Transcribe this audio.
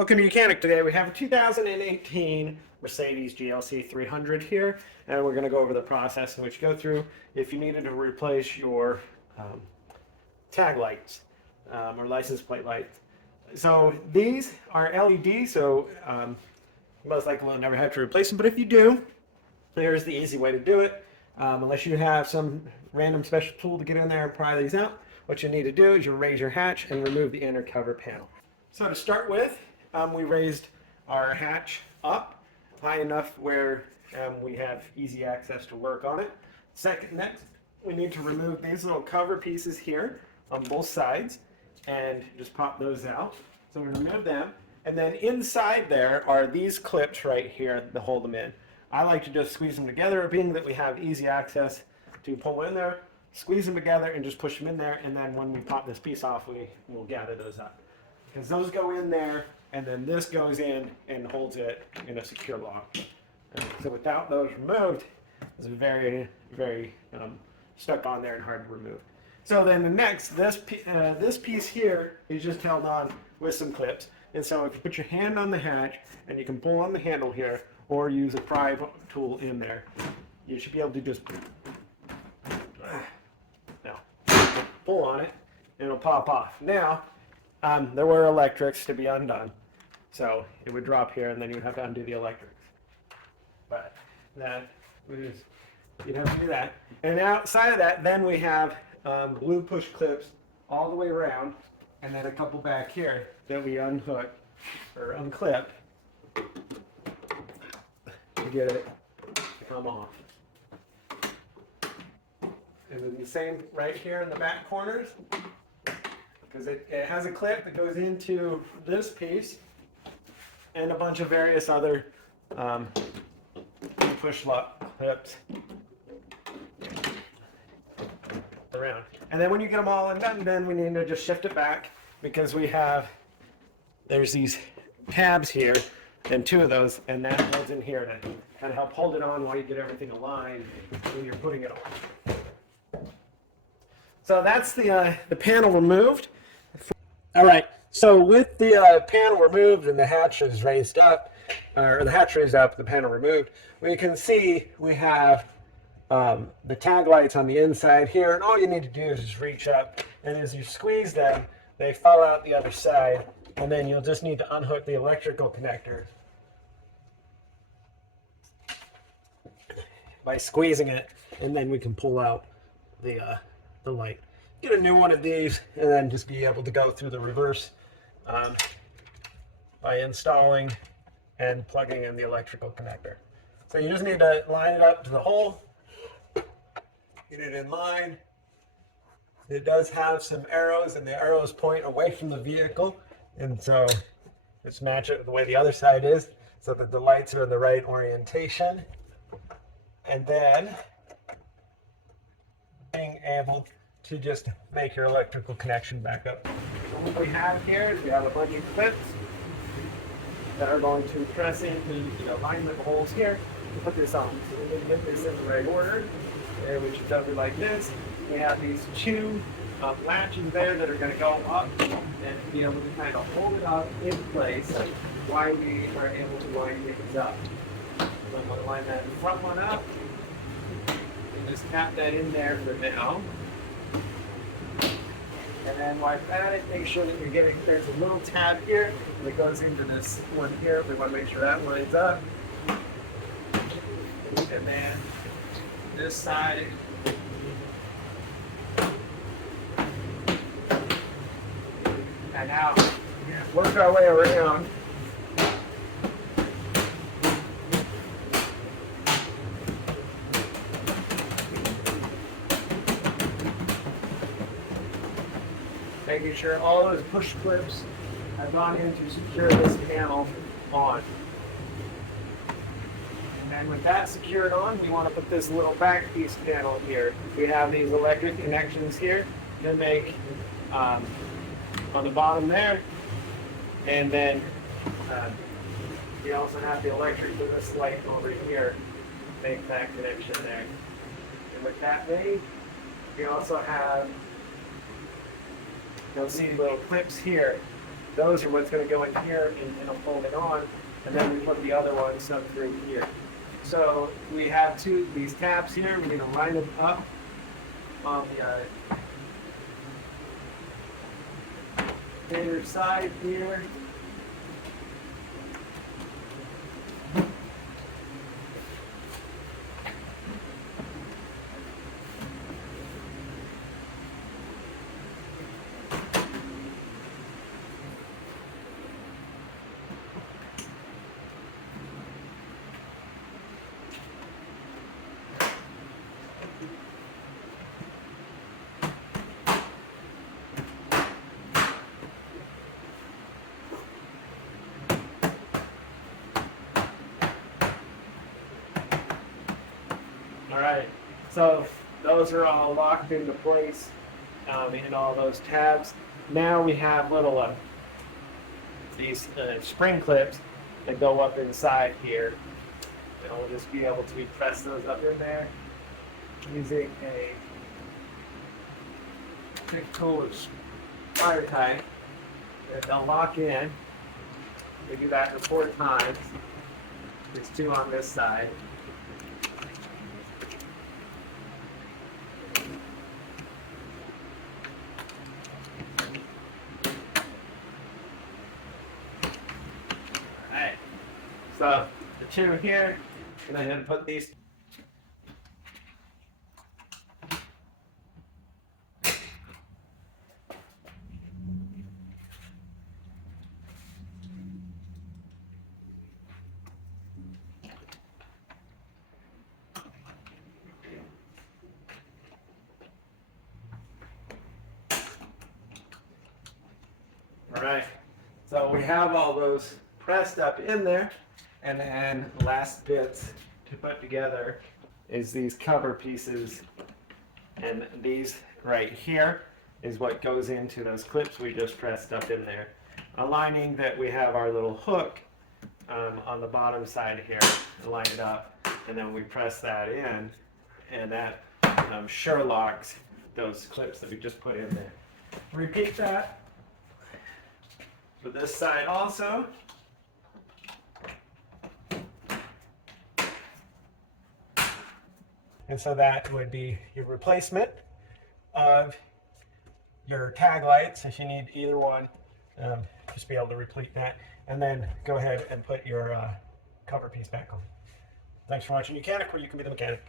Welcome to YOUCANIC. Today we have a 2018 Mercedes GLC 300 here, and we're going to go over the process in which you go through if you needed to replace your tag lights or license plate lights. So these are LED, so most likely will never have to replace them, but if you do, there's the easy way to do it. Unless you have some random special tool to get in there and pry these out, what you need to do is you raise your hatch and remove the inner cover panel. So to start with, we raised our hatch up high enough where we have easy access to work on it. Next, we need to remove these little cover pieces here on both sides and just pop those out. So we remove them, and then inside there are these clips right here that hold them in. I like to just squeeze them together, being that we have easy access to pull in there, squeeze them together and just push them in there, and then when we pop this piece off, we'll gather those up. Because those go in there, and then this goes in and holds it in a secure lock. So without those removed, it's very, very stuck on there and hard to remove. So then the next, this piece here is just held on with some clips. And so if you put your hand on the hatch, and you can pull on the handle here, or use a pry tool in there, you should be able to just pull on it, and it'll pop off. Now, there were electrics to be undone. So it would drop here, and then you'd have to undo the electrics. But you'd have to do that. And outside of that, then we have blue push clips all the way around, and then a couple back here that we unhook or unclip to get it to come off. And then the same right here in the back corners, because it has a clip that goes into this piece and a bunch of various other push lock clips around. And then when you get them all undone, then we need to just shift it back, because there's these tabs here and two of those, and that goes in here to kind of help hold it on while you get everything aligned when you're putting it on. So that's the panel removed. All right, so with the panel removed and the hatch is raised up, or the hatch raised up, the panel removed, we can see we have the tag lights on the inside here, and all you need to do is just reach up, and as you squeeze them, they fall out the other side, and then you'll just need to unhook the electrical connector by squeezing it, and then we can pull out the light. Get a new one of these, and then just be able to go through the reverse by installing and plugging in the electrical connector. So you just need to line it up to the hole, get it in line. It does have some arrows, and the arrows point away from the vehicle, and so just match it with the way the other side is so that the lights are in the right orientation. And then being able to just make your electrical connection back up. So what we have here is we have a bunch of clips that are going to press into the alignment holes here to put this on. So we need to get this in the right order, and we should do it like this. We have these two latches there that are going to go up and be able to kind of hold it up in place while we are able to line things up. So I'm going to line that front one up and just tap that in there for now. And then like that, make sure that you're getting, there's a little tab here that goes into this one here. We want to make sure that lines up. And then this side. And now, work our way around. Making sure all those push clips have gone in to secure this panel on. And then with that secured on, we want to put this little back piece panel here. We have these electric connections here to make on the bottom there. And then you also have the electric for this light over here. Make that connection there. And with that made, we also have, you'll see little clips here those are what's going to go in here and it'll fold it on, and then we put the other ones up through here. So we have these tabs here. We're going to line them up on the inner side here. All right, so those are all locked into place in all those tabs. Now we have little these spring clips that go up inside here, and we'll just be able to press those up in there using a quick tool of wire tie. And they'll lock in. We do that 4 times. There's 2 on this side. So the 2 here, and I'm going to put these. All right, so we have all those pressed up in there. And then last bits to put together is these cover pieces, and these right here is what goes into those clips we just pressed up in there. Aligning that we have our little hook on the bottom side here, line it up, and then we press that in, and that sure locks those clips that we just put in there. Repeat that for this side also. And so that would be your replacement of your tag lights. If you need either one, just be able to replete that. And then go ahead and put your cover piece back on. Thanks for watching YOUCANIC, where you can be the mechanic.